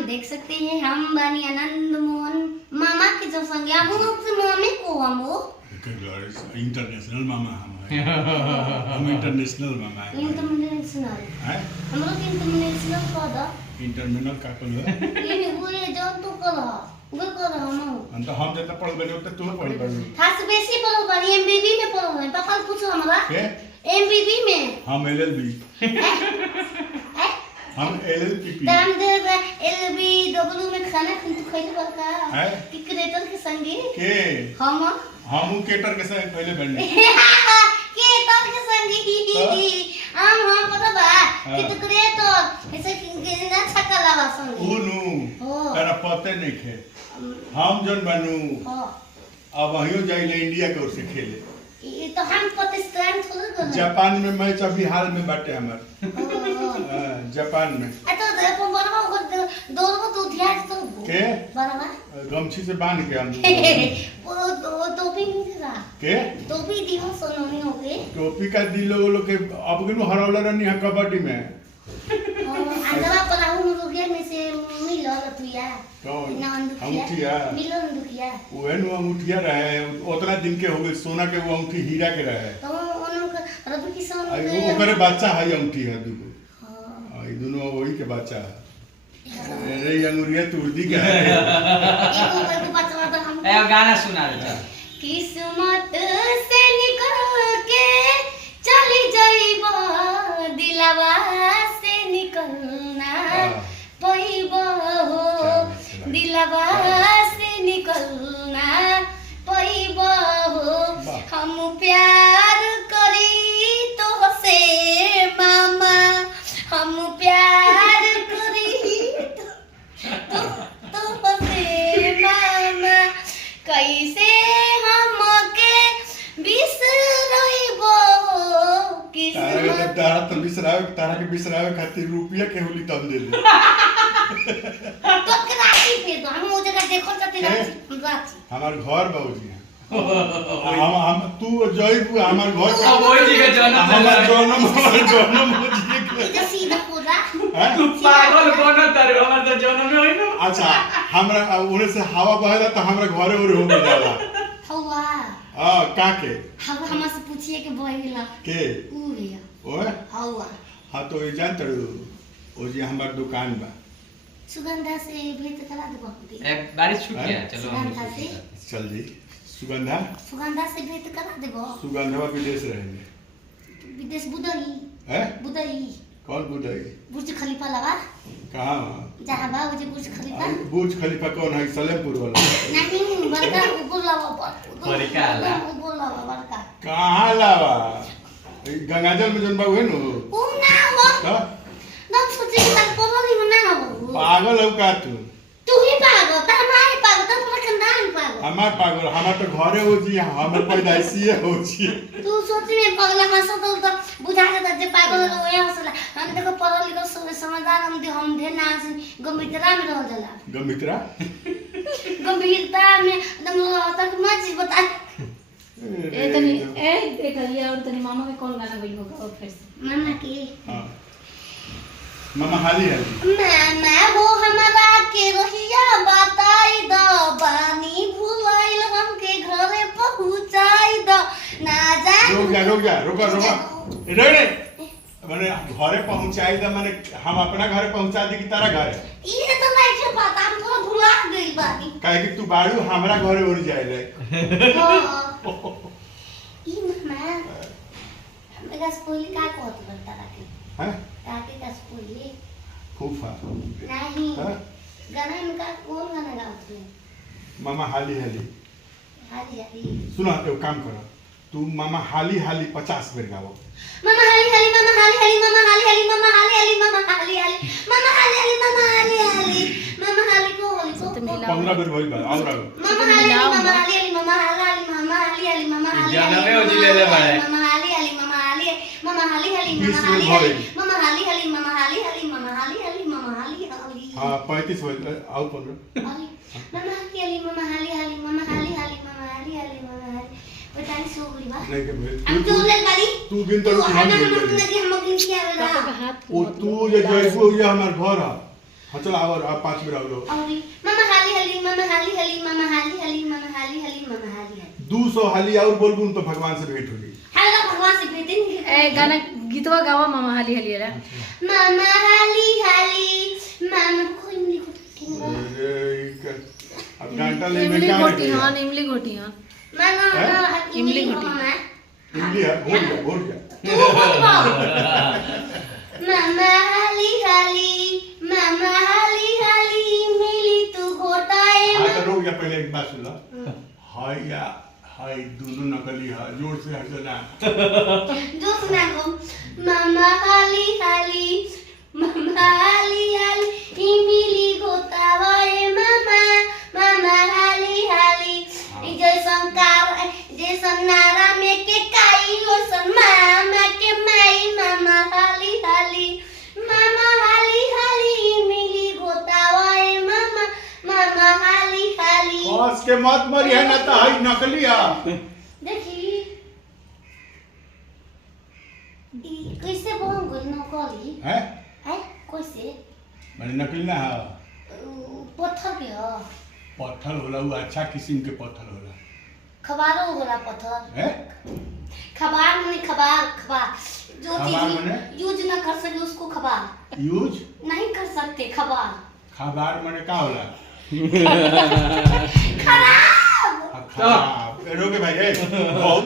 हम देख सकते हैं हम बानी आनंद मोहन मामा के जो संगे हम से मम्मी को हम इंटरनेशनल मामा हम इंटरनेशनल मामा है इंटरनेशनल हम लोग इंटरनेशनल का दा इंटरनेशनल का कल ये वो ये जो तो कल वो कर हम अंत हम जब पढ़ बने तो तू पढ़ बने खास बेसी पढ़ बनी एमबीबी में पढ़ बनी पापा पूछो हमरा के एमबीबी में हम एलएलबी हम एलएलपीपी दाम दे एलबी डब्ल्यू में खाना किंतु खैले बरका कि क्रिएटर के संगे के हम केटर के संगे पहले बनने केटर के संगे हम पता बा कि तो क्रिएटर ऐसे ना छक्का लगा संगे ओनु तेरा पते नहीं खे हम जन बनू अब वहीं जाइले इंडिया के ओर से खेले ये तो हम पाकिस्तान थोड़ा गए जापान में मैच अभी हाल में बाटे हमार जापान में तो देखो बरवा दो तो ध्यान तो के बरवा गमछी से बांध के हम वो टोपी नहीं था के टोपी दियो सोनोनी हो गए टोपी का दिलो वो लोग के अब गनु हरौला रहनी है कबड्डी में अंदर पर आऊं रुके में से मिलो लतुया कौन अंगूठिया मिलो अंगूठिया वो नु अंगूठिया रहे उतना दिन के हो गए सोना के वो अंगूठी हीरा के रहे तो उनको रवि किसान वो ओकरे बच्चा है अंगूठी है दुगो हां ई दोनों वही के बच्चा है अरे अंगूरिया तुर्दी के है एक बच्चा तो हम ए गाना सुना दे किस्मत से निकल के चली जाइबा दिलवा से निकलना पैबा हो दिलवा से निकलना पैबा हो हम प्यार करी तो से मामा हम प्यार करी तो से मामा कैसे हमके बिसरइबो तारा तो बिसरावे खातिर रुपया के होली तब दे दे तो कराची फिर तो हम वो जगह देखो चाहते रांची हमार घर बाबूजी हम तू जइबू हमार घर बाबूजी के जन्म जन्म हो जी इधर सीधा पूरा तू पागल बन तर हमर तो जन्म में होई ना अच्छा हमरा उन्हें से हवा बहेला तो हमरा घरे उरे हो जाला हवा हां का के हम हमसे पूछिए कि बहेला के ऊ भैया ओए हवा हां तो ये जानत ओ जी हमार दुकान बा सुगंधा से भेंट करा दे एक बारिश छूट गया चलो सुगंधा से चल जी सुगंधा से भेंट करा देबो सुगंधवा विदेश रहेंगे विदेश बुदई हैं बुदई कौन बुदई बुर्ज खलीफा लगा कहां जहां बा वो बुर्ज खलीफा बुर्ज खलीफा कौन है सलेमपुर वाला नहीं बड़का बोलावा बड़का ला बोलावा बड़का कहां लावा गंगाजल में जन बाबू है नु ओ ना वो तो ना सोचे कि तक बोलो नहीं ना हो पागल हो का तू ही पागल त हमारे पागल त पूरा खानदान पागल हमार पागल हमार तो घरे हो जी हमर पैदाइशी हो जी तू सोच में पागल हंसो तो बुझा के जे पागल होए हंसला हम देखो पढ़ल लिखल समझदार हम ढेर ना गंभीरता में रह जाला गंभीरता में एकदम तक मत बता ए देखिए और तनी मामा के कौन गाना गई होगा और फिर मामा की हां मामा हाली मामा वो हमारा के रहिया बताई द बानी भुलाइल हमके घरे पहुंचाई द ना जा रुक रे माने घरे पहुंचाई द माने हम अपना घरे पहुंचा दी कि तारा घरे ये तो नहीं के पता हम तो भुला गई बानी काहे कि तू बाड़ू हमरा घरे उड़ जाइले हां ई मामा मेरा स्कूल का कोत बनता रखी हैं ताकि का स्कूल फूफा नहीं गाना इनका कौन गाना गाते हैं मामा हाली हाली सुना तो काम करो तू मामा हाली 50 बेर गाओ मामा हाली मामा हाली मामा हाली मामा हाली मामा हाली मामा हाली मामा हाली मामा हाली को 15 बेर भइल बा और मामा हाली मामा हाली जानवे हो जी ले ले बड़े मामा हाली मामा हाली मामा हाली मामा हाली हां 35 भइल आओ 15 मामा हाली पता नहीं सो गई बा नहीं के भेल हम तो ले गाड़ी तू बिन तो हम हम गिन किया पापा का हाथ ओ तू जे जइबो ये हमर घर है हाँ चलो और आप 5 बेर आओ औरी मामा हाली हाली मामा हाली हाली मामा हाली हाली मामा हाली हाली मामा हाली हाली 200 हाली और बोलबुन तो भगवान से भेंट होगी। हालो भगवान से भेंट नहीं ए गाना गीतवा गावा मामा हाली हाली रे मामा हाली हाली मामा कोई नहीं को अरे अब घंटा ले में इमली क्या घोटी हां इमली घोटी हां मामा इमली घोटी इमली है भूल गया तू मत बोल मामा हाली हाली मामा हाली हाली मिली तू घोटाए हाँ तो रुक जा पहले एक बात सुन लो हाय या हाय दोनों नकली है जोर से हंसना जो सुना को मामा हाली हाली मामा हाली हाली मिली घोटाए मामा मामा हाली हाली जैसन कार जैसन नारा में के काई ओसन मामा के माई मामा हाली हाली मामा हाली हाली मिली घोटाए मामा मामा हाली हाली कस के मत मरी है ना तो हाय नकली है देखी ई कैसे बोल गो नकली हैं है कैसे मैंने नकली ना है पत्थर के हो पत्थर होला वो अच्छा किस्म के पत्थर होला खबारो होला पत्थर हैं खबार माने खबार जो खबार चीज माने? यूज ना कर सके उसको खबार यूज नहीं कर सकते खबार खबार माने का होला खराब खराब एरोगे भाई बहुत